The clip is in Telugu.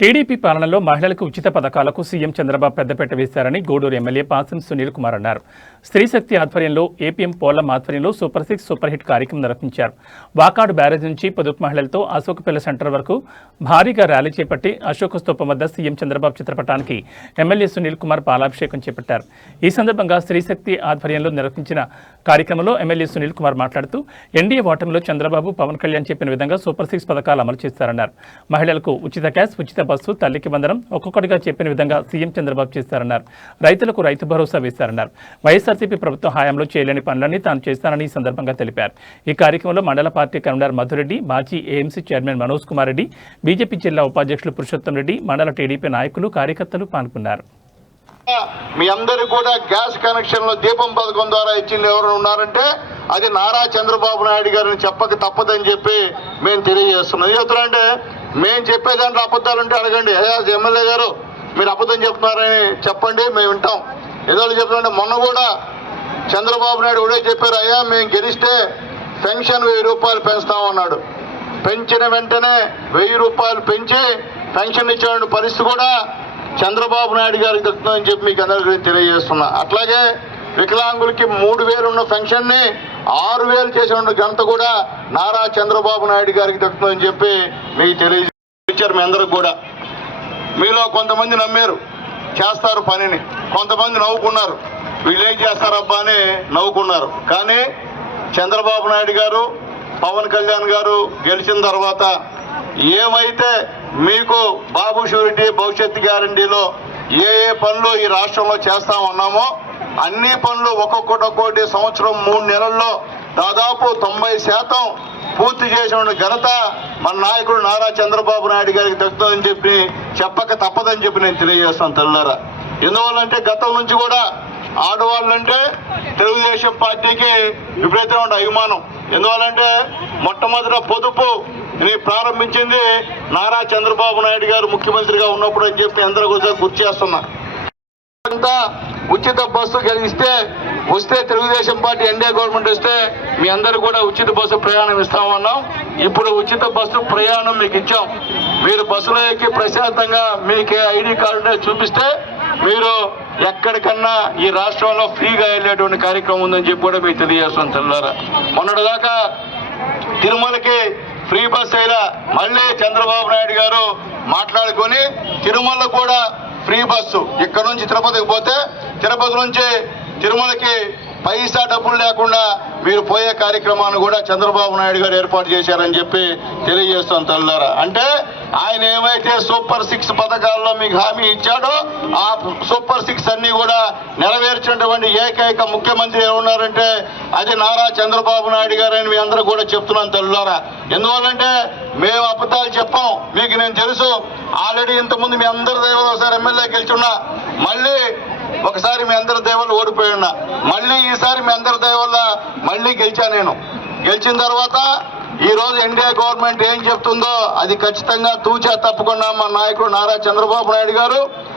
టీడీపీ పాలనలో మహిళలకు ఉచిత పథకాలకు సీఎం చంద్రబాబు పెద్దపీట వేశారని గూడూరు ఎమ్మెల్యే పాసం సునీల్ కుమార్ అన్నారు. స్త్రీశక్తి ఆధ్వర్యంలో ఏపీఎం పోలం ఆధ్వర్యంలో సూపర్ 6 సూపర్ హిట్ కార్యక్రమం నిర్వహించారు. వాకాడు బ్యారేజ్ నుంచి పొదుపు మహిళలతో అశోకపల్లి సెంటర్ వరకు భారీగా ర్యాలీ చేపట్టి అశోక స్తూపం వద్ద సీఎం చంద్రబాబు చిత్రపటానికి ఎమ్మెల్యే సునీల్ కుమార్ పాలాభిషేకం చేపట్టారు. ఈ సందర్భంగా స్త్రీశక్తి ఆధ్వర్యంలో నిర్వహించిన కార్యక్రమంలో ఎమ్మెల్యే సునీల్ కుమార్ మాట్లాడుతూ ఎన్డీఏ ఓటమిలో చంద్రబాబు పవన్ కళ్యాణ్ చెప్పిన విధంగా సూపర్ 6 పథకాలు అమలు చేస్తారన్నారు. మహిళలకు ఉచిత గ్యాస్, ఉచిత బస్సు, తల్లికి వందనం ఒక్కొక్కటిగా చెప్పిన విధంగా సీఎం చంద్రబాబు చేస్తారన్నారు. రైతులకు రైతు భరోసా వేశారన్నారు. వైఎస్ఆర్సీపీ ప్రభుత్వం హయాంలో చేయలేని పనులన్నీ తాను చేస్తానని ఈ సందర్భంగా తెలిపారు. ఈ కార్యక్రమంలో మండల పార్టీ కన్వీనర్ మధురెడ్డి, మాజీ AMC chairman Manoj Kumar Reddy, BJP జిల్లా ఉపాధ్యక్షులు పురుషోత్తం రెడ్డి, మండల టీడీపీ నాయకులు, కార్యకర్తలు పాల్గొన్నారు. మీ అందరూ కూడా గ్యాస్ కనెక్షన్లో దీపం పథకం ద్వారా ఇచ్చింది ఎవరు ఉన్నారంటే అది నారా చంద్రబాబు నాయుడు గారిని చెప్పక తప్పదని చెప్పి మేము తెలియజేస్తున్నాం. ఎందుకంటే మేము చెప్పేదాంట్లో అబద్ధాలు ఉంటే అడగండి. ఎమ్మెల్యే గారు మీరు అబద్ధం చెప్తున్నారని చెప్పండి, మేము వింటాం. ఏదో చెప్తుంటే మొన్న కూడా చంద్రబాబు నాయుడు కూడా చెప్పారు, అయ్యా మేము గెలిస్తే పెన్షన్ 1000 రూపాయలు పెంచుతామన్నాడు. పెంచిన వెంటనే 1000 రూపాయలు పెంచి పెన్షన్ ఇచ్చే పరిస్థితి కూడా చంద్రబాబు నాయుడు గారికి దక్కుతుందని చెప్పి మీకు అందరికీ తెలియజేస్తున్నా. అట్లాగే వికలాంగులకి 3000 ఉన్న పెన్షన్ని 6000 చేసిన ఘనత కూడా నారా చంద్రబాబు నాయుడు గారికి దక్కుతుందని చెప్పి మీకు తెలియజేశారు. మీ అందరికి కూడా మీలో కొంతమంది నమ్మారు, చేస్తారు పనిని, కొంతమంది నవ్వుకున్నారు, వీళ్ళేం చేస్తారబ్బా అని నవ్వుకున్నారు. కానీ చంద్రబాబు నాయుడు గారు, పవన్ కళ్యాణ్ గారు గెలిచిన తర్వాత ఏమైతే మీకు బాబు షూరిటీ, భవిష్యత్తు గ్యారంటీలో ఏ పనులు ఈ రాష్ట్రంలో చేస్తామన్నామో అన్ని పనులు ఒక్కొక్కటి సంవత్సరం 3 నెలల్లో దాదాపు 90% పూర్తి చేసిన ఘనత మన నాయకుడు నారా చంద్రబాబు నాయుడు గారికి దక్కుతుందని చెప్పి చెప్పక తప్పదని చెప్పి నేను తెలియజేస్తాను తెల్లారా. ఎందువల్లంటే గతం నుంచి కూడా ఆడవాళ్ళంటే తెలుగుదేశం పార్టీకి విపరీతమైన అభిమానం. ఎందువల్లంటే మొట్టమొదట పొదుపు ప్రారంభించింది నారా చంద్రబాబు నాయుడు గారు ముఖ్యమంత్రిగా ఉన్నప్పుడు అని చెప్పి అందరూ కూడా గుర్తు చేస్తున్నా. ఉచిత బస్సు కలిగిస్తే వస్తే తెలుగుదేశం పార్టీ ఎన్డీఏ గవర్నమెంట్ వస్తే మీ అందరూ కూడా ఉచిత బస్సు ప్రయాణం ఇస్తామన్నాం. ఇప్పుడు ఉచిత బస్సు ప్రయాణం మీకు ఇచ్చాం. మీరు బస్సులో ఎక్కి ప్రశాంతంగా మీకే ఐడి కార్డు చూపిస్తే మీరు ఎక్కడికన్నా ఈ రాష్ట్రంలో ఫ్రీగా వెళ్ళేటువంటి కార్యక్రమం ఉందని చెప్పి కూడా మీకు తెలియజేస్తాం తెల్లారా. మొన్నటిదాకా తిరుమలకి ఫ్రీ బస్ అయినా మళ్ళీ చంద్రబాబు నాయుడు గారు మాట్లాడుకొని తిరుమల కూడా ఫ్రీ బస్సు, ఇక్కడ నుంచి తిరుపతికి పోతే తిరుపతి నుంచి తిరుమలకి పైసా డబ్బులు లేకుండా మీరు పోయే కార్యక్రమాన్ని కూడా చంద్రబాబు నాయుడు గారు ఏర్పాటు చేశారని చెప్పి తెలియజేస్తాం తెల్లారా. అంటే ఆయన ఏమైతే సూపర్ 6 పథకాల్లో మీకు హామీ ఇచ్చాడో ఆ సూపర్ 6 అన్ని కూడా నెరవేర్చినటువంటి ఏకైక ముఖ్యమంత్రి ఉన్నారంటే అది నారా చంద్రబాబు నాయుడు గారు అని మీ అందరూ కూడా చెప్తున్నాను తెల్లారా. ఎందువల్లంటే మేము అబద్ధాలు చెప్పాం, మీకు నేను తెలుసు. ఆల్రెడీ ఇంతకుముందు మీ అందరి దయవల్ల ఒకసారి ఎమ్మెల్యే గెలిచున్నా, మళ్ళీ ఒకసారి మీ అందరి దయవల్ల ఓడిపోయి ఉన్నా, మళ్ళీ ఈసారి మీ అందరి దయవల్ల మళ్ళీ గెలిచా. నేను గెలిచిన తర్వాత ఈ రోజు ఎన్డీఏ గవర్నమెంట్ ఏం చెప్తుందో అది ఖచ్చితంగా తూచా తప్పకుండా మా నాయకుడు నారా చంద్రబాబు నాయుడు గారు